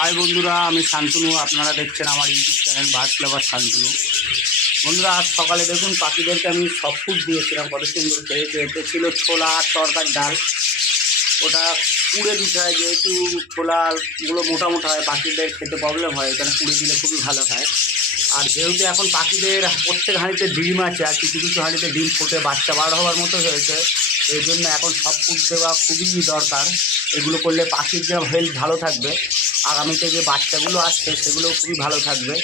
High বন্ধুরা, আমি শান্তনু, আপনারা দেখছেন আমার YouTube channel bus lover Shantanu. বন্ধুরা, আজ সকালে দেখুন, পাখিদেরকে আমি সব ফুড দিয়েছিলাম। কত সুন্দর খেয়েছে, এতে ছিল ছোলা আর তরকার, ডাল। ওটা পুড়ে দিতে হয়, যেহেতু ছোলাগুলো মোটা মোটা হয়, পাখিদের খেতে প্রবলেম হয়, এখানে পুড়ে দিলে খুবই ভালো হয়। আর যেহেতু এখন পাখিদের প্রত্যেক হাঁড়িতে ডিম আছে, আর কিছু কিছু হাঁড়িতে ডিম ফুটে বাচ্চা বার হওয়ার মতো হয়েছে, এই জন্য এখন সব ফুড দেওয়া খুবই দরকার। এগুলো করলে পাখির যে হেলথ ভালো থাকবে, আগামীতে যে বাচ্চাগুলো আসছে সেগুলো খুবই ভালো থাকবে।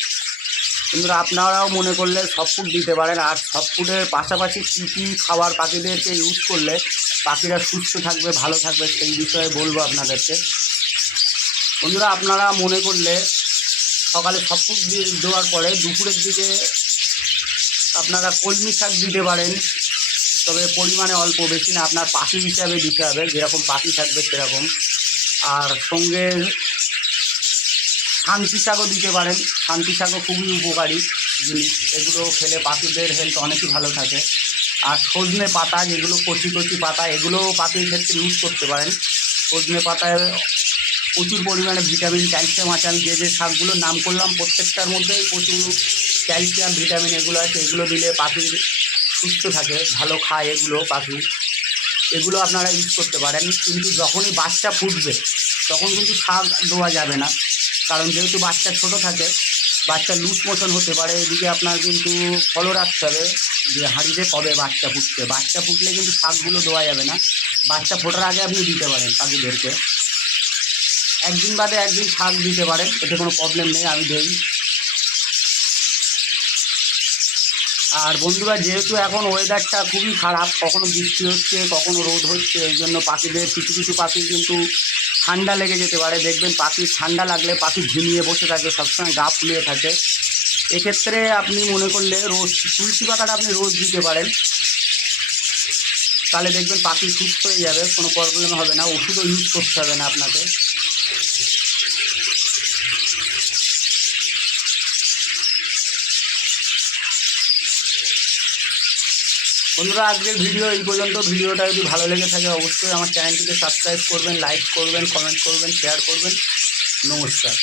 বন্ধুরা, আপনারাও মনে করলে সব ফুড দিতে পারেন, আর সব ফুডের পাশাপাশি কী কী খাবার পাখিদেরকে ইউজ করলে পাখিরা সুস্থ থাকবে, ভালো থাকবে সেই বিষয়ে বলব আপনাদেরকে। বন্ধুরা, আপনারা মনে করলে সকালে সব ফুড দেওয়ার পরে দুপুরের দিকে আপনারা কলমি শাক দিতে পারেন। তবে পরিমাণে অল্প, বেশি না, আপনার পাখি হিসাবে দিতে হবে, যেরকম পাখি থাকবে সেরকম। আর সঙ্গে শান্তি শাকও দিতে পারেন, শান্তি শাকও খুবই উপকারী জিনিস। এগুলো খেলে পাখিদের হেলথ অনেকই ভালো থাকে। আর সজনে পাতা, যেগুলো কচি কচি পাতা, এগুলোও পাখির ক্ষেত্রে ইউজ করতে পারেন। সজনে পাতায় প্রচুর পরিমাণে ভিটামিন ক্যালসিয়াম আছে আমি যে যে শাকগুলোর নাম করলাম, প্রত্যেকটার মধ্যেই প্রচুর ক্যালসিয়াম ভিটামিন এগুলো আছে। এগুলো দিলে পাখির সুস্থ থাকে, ভালো খায় এগুলো পাখি। এগুলো আপনারা ইউজ করতে পারেন। কিন্তু যখনই বাচ্চা ফুটবে, তখন কিন্তু শাক দেওয়া যাবে না। কারণ যেহেতু বাচ্চা ছোট থাকে, বাচ্চা লুজ মোশন হতে পারে। এদিকে আপনার কিন্তু ফলো রাখতে হবে যে হাঁড়িতে কবে বাচ্চা ফুটছে। বাচ্চা ফুটলে কিন্তু শাকগুলো দেওয়া যাবে না। বাচ্চা ফোটার আগে আপনি দিতে পারেন পাখিদেরকে। একদিন বাদে একদিন শাক দিতে পারেন, এতে কোনো প্রবলেম নেই, আমি দেই। আর বন্ধুরা, যেহেতু এখন ওয়েদারটা খুবই খারাপ, কখনো বৃষ্টি হচ্ছে, কখনো রোদ হচ্ছে, এই জন্য পাখিদের, কিছু কিছু পাখি কিন্তু ঠান্ডা লেগে যেতে পারে। দেখবেন পাখির ঠান্ডা লাগলে পাখি ঝিমিয়ে বসে থাকে, সবসময় গা ফুলিয়ে থাকে। এক্ষেত্রে আপনি মনে করলে রোজ, তুলসী পাতাটা আপনি রোজ দিতে পারেন। তাহলে দেখবেন পাখি সুস্থ হয়ে যাবে, কোনো প্রবলেম হবে না, ওষুধও ইউজ করতে হবে না আপনাকে। বন্ধুরা, আজকের ভিডিও এই পর্যন্ত। ভিডিওটা যদি ভালো লেগে থাকে, অবশ্যই আমার চ্যানেলটিকে সাবস্ক্রাইব করবেন লাইক করবেন কমেন্ট করবেন শেয়ার করবেন। নমস্কার।